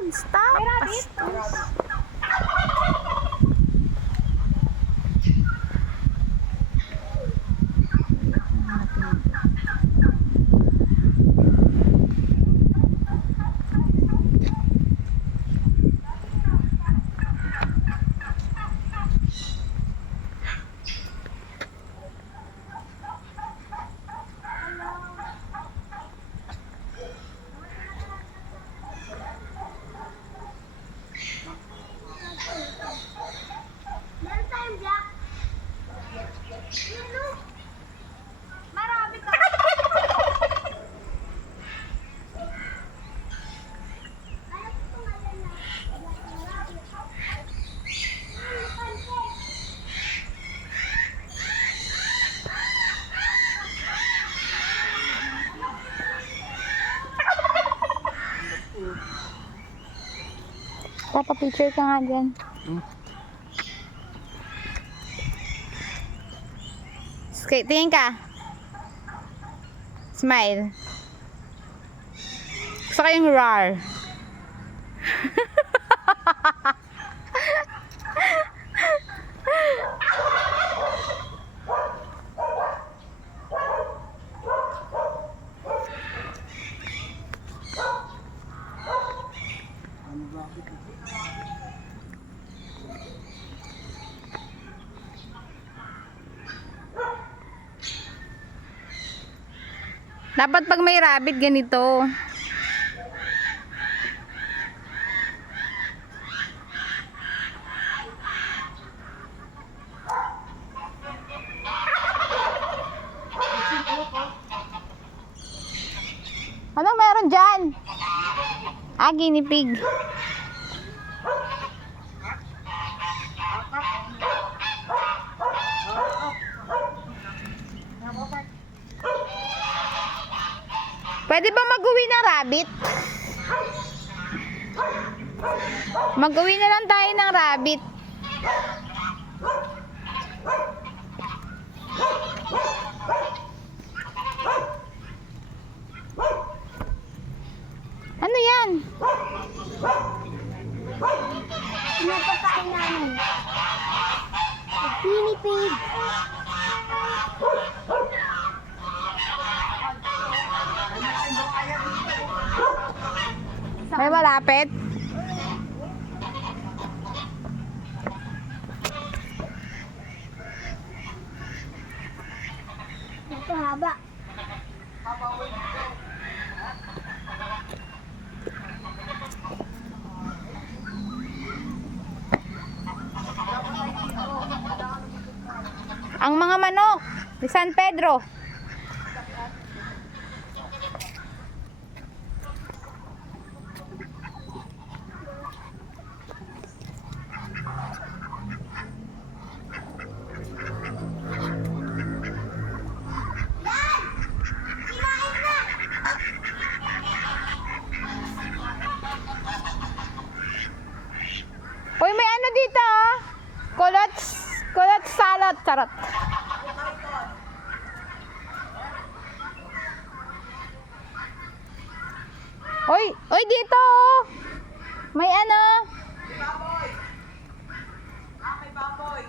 Wag, stop. May rabbit? Meron tayong black. Ano? Marami ka. Ano po pangalan na black na rabbit? Pancake. Papa-picture ka nga dyan. Tingin ka. Smile. Gusto ko yung roar. Dapat pag may rabbit ganito. Anong meron dyan? Ah, guinea pig. Pwede ba mag-uwi ng rabbit? Mag-uwi na lang tayo ng rabbit. Ano yan? Pinapakain namin. Guinea pig. May malapit? Ito haba. Ang mga manok ni San Pedro. Kinain na. Uy, may ano dito ah. Kulot salad. Charot. Uy, dito oh. May ano. May baboy.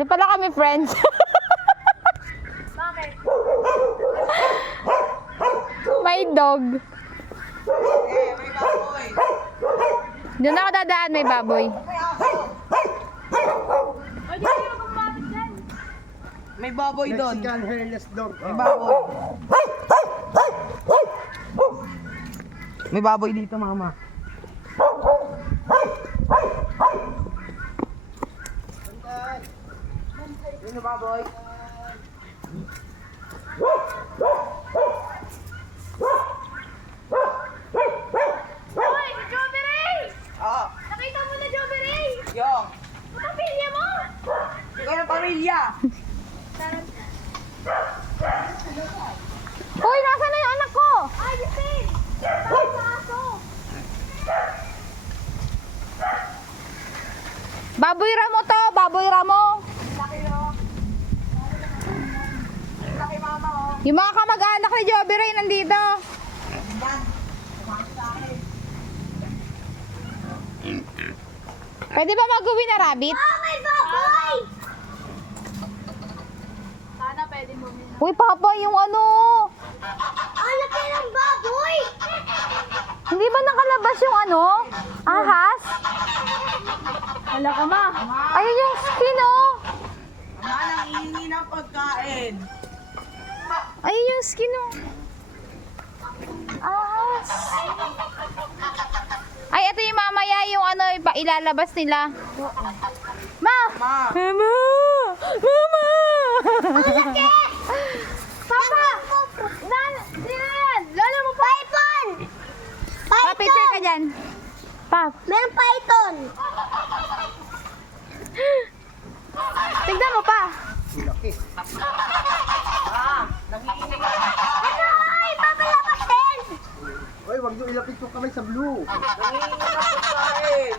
Di pala kami friends. Bakit? May dog. May baboy. Doon ako dadaan, may baboy. May aso. O, di kayo kumapit dyan. May baboy doon. Mexican hairless dog. May baboy. May baboy dito, mama. Yun yung baboy. Hoy, si Joby Ray! Oo. Nakita mo na Joby Ray! Yung. Pamilya mo! Ikaw yung pamilya. Uy, nasa na yung anak ko? Ay, Yustin! Bakit sa aso? Baboy ramo to, baboy ramo. Laki mama, oh. Yung mga kamag-anak ni Joby Ray nandito. Yan. Kumain sa akin. Pwede ba mag-uwi na rabbit? Oh, may baboy! Sana pwede mo min. Uy, Papa, yung ano. Ang laki ng baboy! Hindi ba nakalabas yung ano? Ahas? Wala ka ma. Ayun yung skin, oh. Ama, nangihingi ng pagkain. Ayun yung skin, oh. Ahas. Ay, ito yung mamaya yung ano, ilalabas nila. Ma! Ma. Mama! Mama! Papa! Yan! Lolo mo pa! Python! Pa, picture ka dyan. Pa, Mayroong python! tignan mo pa. Ah, nangihingi ka. Ano? Ay, papalabasin! Oy, wag niyo ilapit yung kamay sa blue. Nangihingi ng pagkain.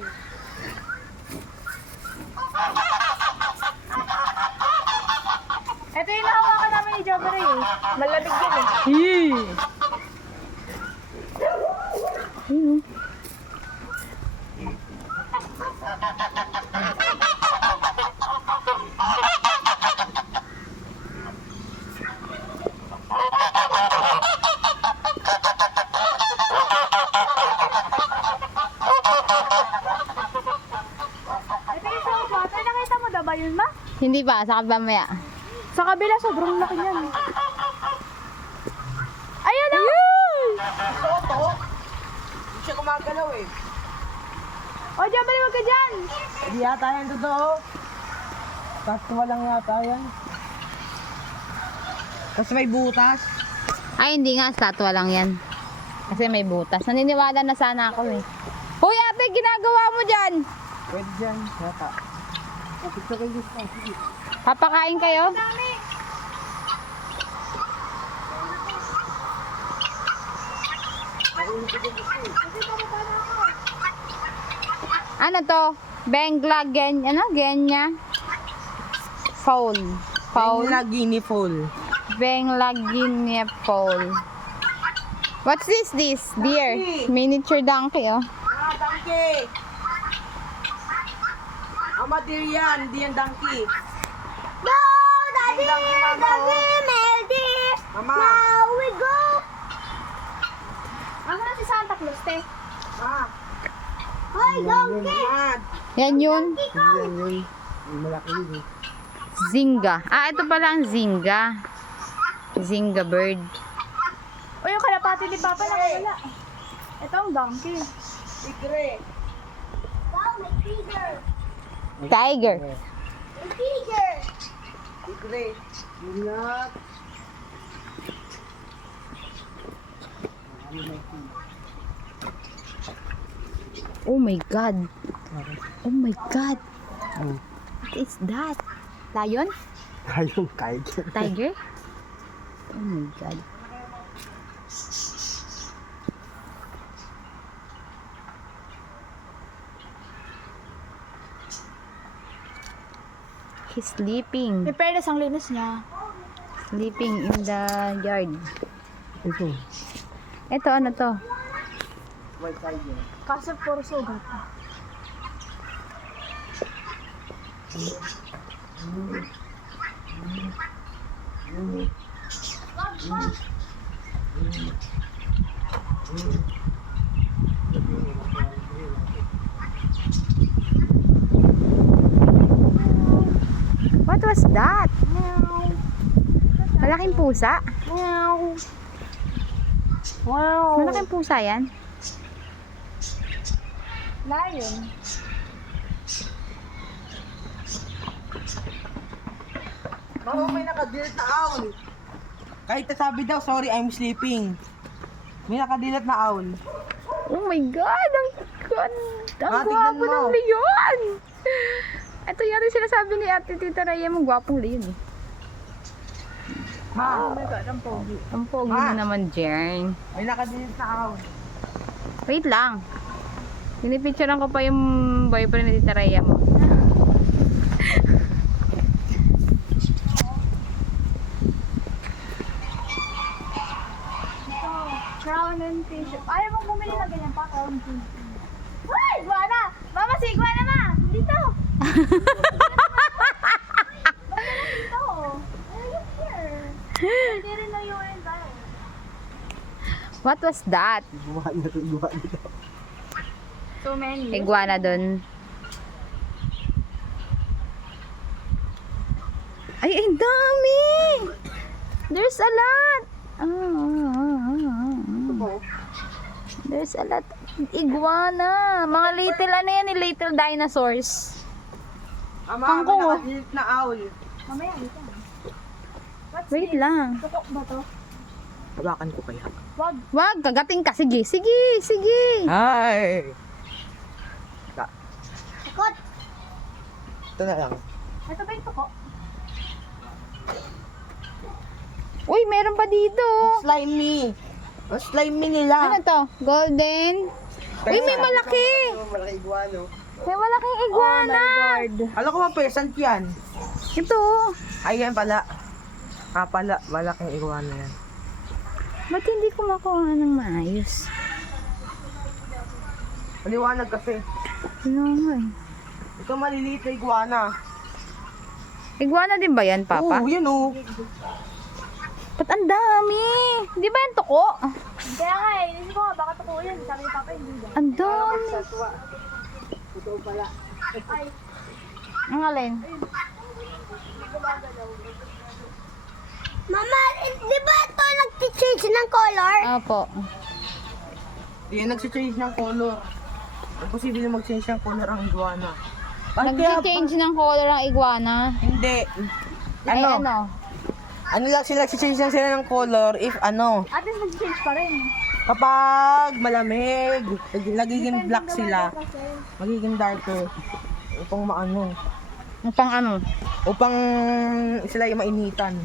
Ito yung nahawakan namin ni Joby Ray. Malamig yun eh. Ito yung sa water. Nakita mo daw ba yun ma? Hindi pa, sa mamaya. Sa kabila, sobrang laki niyan. Ayun o! Toto. Hindi siya gumagalaw eh. O, Joby, wag ka dyan! Hindi yata yan totoo. Tapos lang yata yan. Tapos may butas. Ay, hindi nga, statwa lang yan. Kasi may butas. Naniniwala na sana ako eh. Hoy, ate, ginagawa mo dyan? Pwede dyan. Yata. Picture kayo gusto. Sige. Papakain kayo? Ano to? Bengla gen, ano? Genya? Fowl. Fowl. Lagini full. Bengla Guinea fowl. What's this? Deer. Donkey. Miniature donkey, oh. Ah, donkey! Ama, deer yan. Hindi yan donkey. No! Daddy! Donkey, mama, Daddy! oh. Melody! Mama. Now we go! Ako na si Santa Claus, te. Ah, Hoy, donkey! mad. Yan yun. Yan yun. Yung malaki yun eh. Zinga. Ah, ito pala ang zinga. Zinga bird. O, yung kalapati ni Papa nakawala. Ito ang donkey. Tigre. Wow, may tiger! Tiger. May tiger! Tigre. Ingat. Oh my God. Oh my God. Oh. What is that? Lion? Kayong tiger. Tiger? Oh my God. He's sleeping. May fairness ang linis niya. Sleeping in the yard. Ito. Ito, ano to? White tiger. Kaso puro sugat. What was that? Malaking pusa? Wow. Wow. Malaking pusa yan? Lion. Mama, may nakadilat na owl. Kahit sabi daw, sorry, I'm sleeping. May nakadilat na owl. Oh my God! Ang ganda! Ang Ah, tignan gwapo mo. ng leon! Ito yata yung sinasabi ni Ate Tita Raya mong gwapong leon eh. Oh my God, ang pogi. Ang pogi mo Ah. naman, Jern. May nakadilat na owl. Wait lang. Pinipicturean ko pa yung boyfriend ni Tita Raya mo. Crown and t-shirt. Ayaw mong bumili na ganyan pa, crown and t-shirt. Uy! Iguana! Mama, si Iguana ma! Dito! Dito! Ay, look here. Hindi rin na yun tayo. What was that? Gumawa na ito, gumawa nito. So many. Iguana dun. Ay, ang dami! There's a lot! There's a lot of iguana. Mga little, ano yan, little dinosaurs. Ama, Kangkong, oh. nakadilit na owl. Mamaya, dito. What's Wait this? lang. Tukok ba to? Hawakan ko kaya. Wag. Wag, kagating ka. Sige, sige, sige. Hi! Takot. Ito na lang. Ito ba yung tukok? Uy, meron pa dito. Slimy! Ang slimy nila. Ano to? Golden? Uy, may malaki. Malaki iguano. May malaking iguana. Alam ko mga peasant yan. Ito. Ayan pala. Ah pala, malaking iguana yan. Ba't hindi ko makuha ng maayos? Maliwanag kasi. Ano nga eh. Ito maliliit na iguana. Iguana din ba yan, Papa? Oo, yan oh. Ba't ang dami? Di ba yan tuko? Kaya nga eh, inisip ko nga, baka tukok yun. Sabi ni Papa, hindi daw. Ang dami. Ito pala. Ay, Ang alin? Mama, di ba ito nag-change ng color? Opo. Yan, nagsi-change ng color. Imposible mag-change ng color ang iguana. Bakit kaya Nag-change ng color ang iguana. Hindi. Ay, ano? Ano lang sila, nagsi-change lang sila ng color if ano, at least nag-change pa rin. kapag malamig, nagiging black sila. Magiging darker. Upang maano, Ang pang ano? upang sila yung mainitan.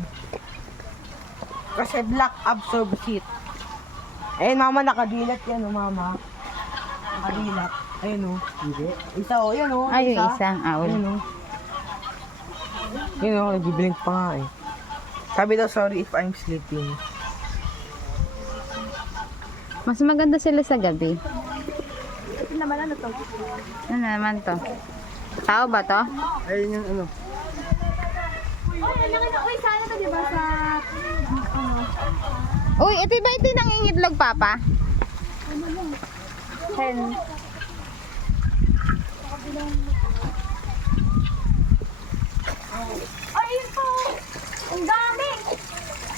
Kasi black absorb heat. Ayun mama, nakadilat yan oh mama. Nakadilat. Ayun oh. Hindi. Isa oh, yan oh. Ay, yung isang owl. Ayun oh. Yun oh, nag-blink pa nga eh. Sabi daw, sorry if I'm sleeping. Mas maganda sila sa gabi. Ito naman ano to? Ano naman to? Tao ba to? Ayun yung ano. Uy, sana to diba sa... Uy, ito ba ito yung nangingitlog, Papa? Hen. Ay, yun po! Ang dami!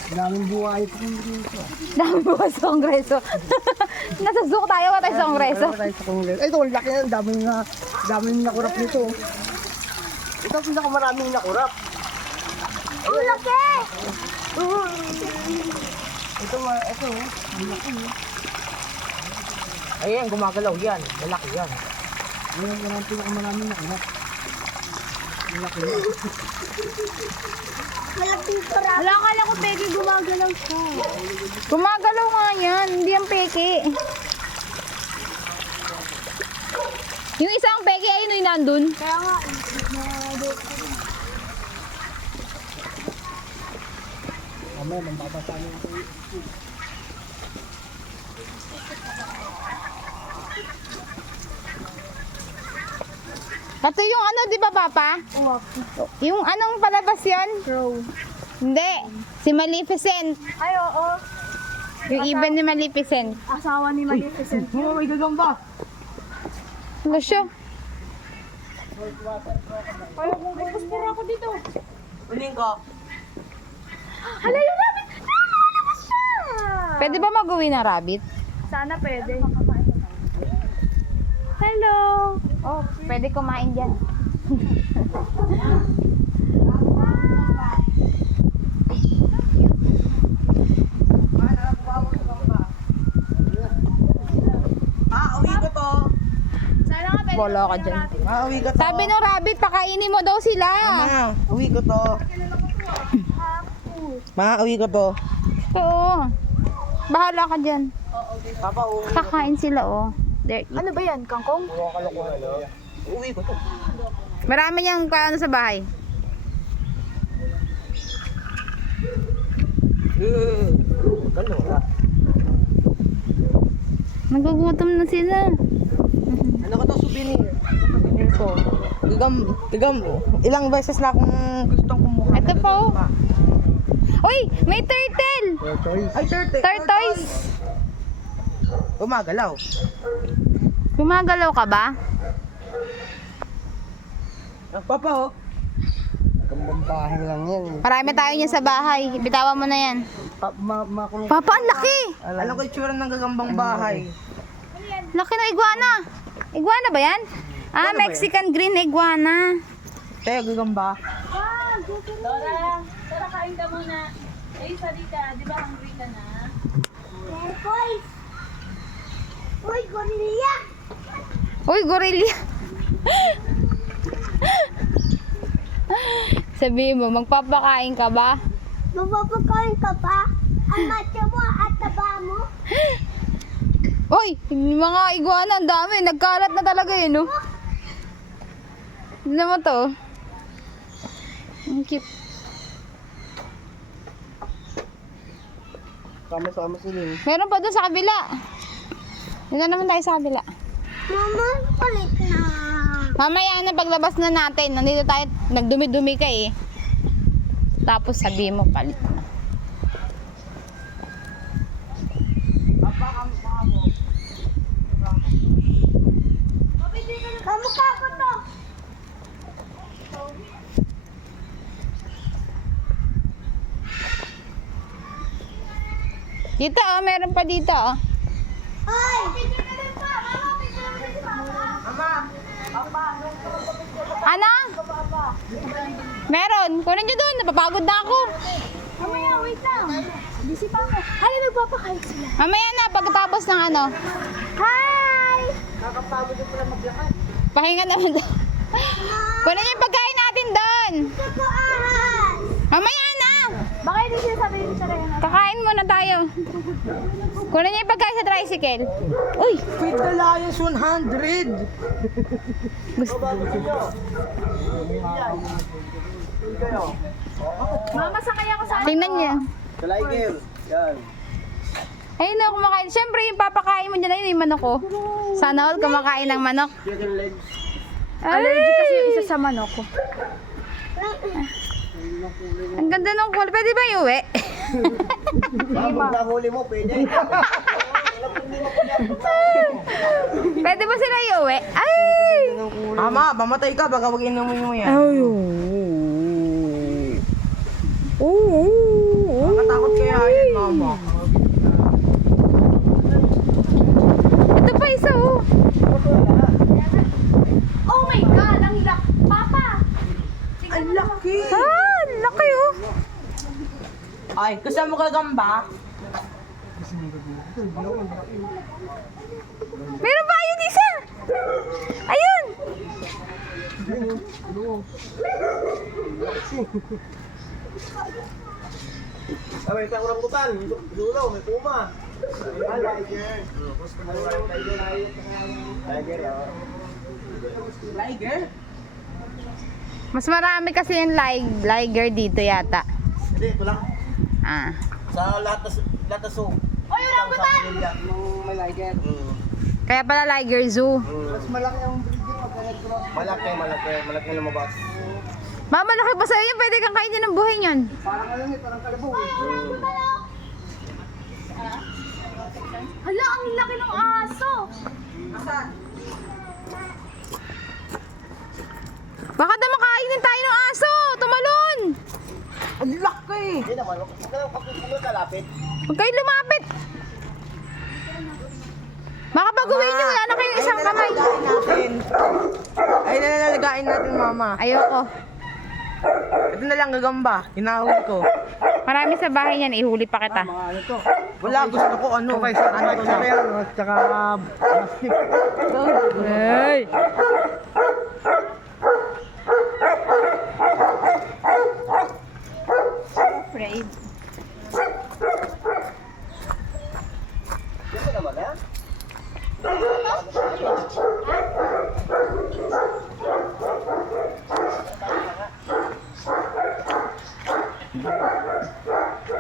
Daming buhay ito dito. Dami mo sa kongreso. Nasusok tayo ba tayo sa kongreso? Tayo sa kongreso. Ay, ito, ang laki na. Daming nakurap nito. Ito ang pinakamaraming nakurap. Ang laki! Ito, ito. Ang laki. Ayan, gumagalaw yan. Malaki yan. Ayan, yan ang pinakamaraming nakurap. Ang laki na. Malaking tura. Wala, akala ko pwede gumagalaw siya. Gumagalaw nga yan, hindi ang peke. Yung isang peke ay yung nandun. Kaya nga, Mamaya, mambabasahin ko. Ito yung ano, di ba, Papa? uwak. Yung anong palabas yon? Crow. Hindi. Si Maleficent. Ay, oo. Yung iba ni Maleficent. Asawa ni Maleficent. Oh, may gagamba. Ano siya? Ay, kung gusto ako dito. Uling ko. Hala, yung rabbit! Ah, malakas siya! Pwede ba mag-uwi na rabbit? Sana pwede. Hello! Oh, pwede kumain dyan. Uwi ko to. Sana nga pwede. Bola ka dyan. Uwi ko to. Sabi ng rabbit, pakainin mo daw sila. Ma, uwi ko to. Ma, uwi ko to. Oo. Bahala ka dyan. Papa, uwi. Kakain sila, oh. There. Ano ba yan? Kangkong? Uwi ko to. Marami niyang ano sa bahay. Ano wala? Nagugutom na sila. Ano ko to, souvenir? Souvenir ko. Tigam, ilang beses na akong gustong kumuha. Ito po. Uy, may turtle! Tortoise. Ay, Tortoise! Gumagalaw. Gumagalaw ka ba? Papa, oh. Kambang bahay lang yan. Marami tayo niyan sa bahay. Bitawan mo na yan. Makulong. Papa, ang laki! Alam ko itsura ng gagambang bahay. Laki ng iguana. Iguana ba yan? Ah, Iguana ba Mexican green iguana. Tayo, gagamba. Dora, kain ka muna. Eh, Sarita, di ba hungry ka na? Boys! Uy, gorilla! Uy, gorilla. Sabihin mo, magpapakain ka ba? Mapapakain ka pa? Ang macho mo at taba mo? Uy, yung mga iguana, ang dami. Nagkalat na talaga yun, no? Tignan mo to. Ang cute. Sama-sama sila. Meron pa doon sa kabila. Doon na naman tayo sa kabila. Mama, palit na. Mamaya na paglabas na natin. Nandito tayo, nagdumi-dumi ka eh. Tapos sabihin mo palit na. Kamukha ko to. Dito oh, meron pa dito oh. Ay! Picture ka rin pa. Mama, picture ka rin si Papa. Ano? Meron. Kunin nyo doon. Napapagod na ako. Mamaya, wait lang. Busy pa ako. Ay, nagpapakain sila. Mamaya na pagkatapos ng ano. Hi! Pahinga naman doon. Kunin nyo yung pagkain natin doon. Gusto ko ahas. Mamaya na. Baka hindi siya sabihin sa rin. Kakain muna tayo. Kunin nyo yung pagkain sa tricycle. Uy. Feed the Lions 100. Mama, sakay ako sa Tingnan nyo. Kalaigil. Yan. Ayun na, kumakain. Siyempre, yung papakain mo dyan, ayun yung manok ko. Sana all kumakain ng manok. Chicken legs. allergic kasi yung isa sa manok ko. Ang ganda ng kulay. Pwede ba iuwi? Baka magkahuli mo, pwede. Pwede ba sila iuwi? Ay! Ama, mamatay ka. Baka wag inumin mo yan. Nakatakot kaya yan, mama. Ito pa isa oh. Oh my God! Ang lak! Papa! Ang laki. Ah, laki oh. Ay, kasama mo gagamba? Meron pa ayun isa. Ayun. May isang rambutan. Dulo, may puma. Tiger. Tiger, oh. Tiger? Mas marami kasi yung liger dito yata. Hindi, ito lang. Ah. Sa lahat na zoo. Oy, rambutan! May liger. Kaya pala liger zoo. Mas malaki ang breed dito pag nag-cross. Malaki lumabas. Mama, laki pa sa'yo yun. Pwede kang kainin ng buhay yun. Parang ano eh, parang kalabaw. Hala, ang laki ng aso! Baka daw makainin tayo ng aso. Tumalon. Ang laki. Hindi naman, huwag kalapit. Huwag kayo lumapit. Baka pag-uwi nyo, wala na kayong isang kamay. Ay, nalalagain natin, mama. Ayoko. Ito na lang gagamba. Hinahuli ko. Marami sa bahay niyan. Ihuli pa kita. Mga ano to. Wala, gusto ko ano. Okay, sa ano to na yan, tsaka plastic. Hey. Afraid. Ito naman, ha?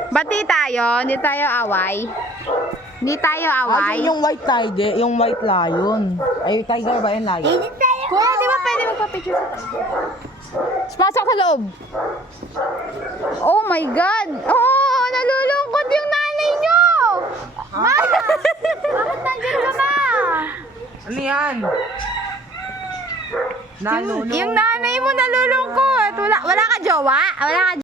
Bati tayo, hindi tayo away. Hindi tayo away. Ayun yung white tiger, yung white lion. Ay, tiger ba yun, lion? Kuya, di ba pwede magpa-picture sa tayo? Pasok sa loob. Oh my God. Oh, nalulungkot yung nanay nyo. Bakit nandiyan ka, ma? Ano yan? Nalulungkot. Yung nanay mo nalulungkot. Wala ka jowa? Wala ka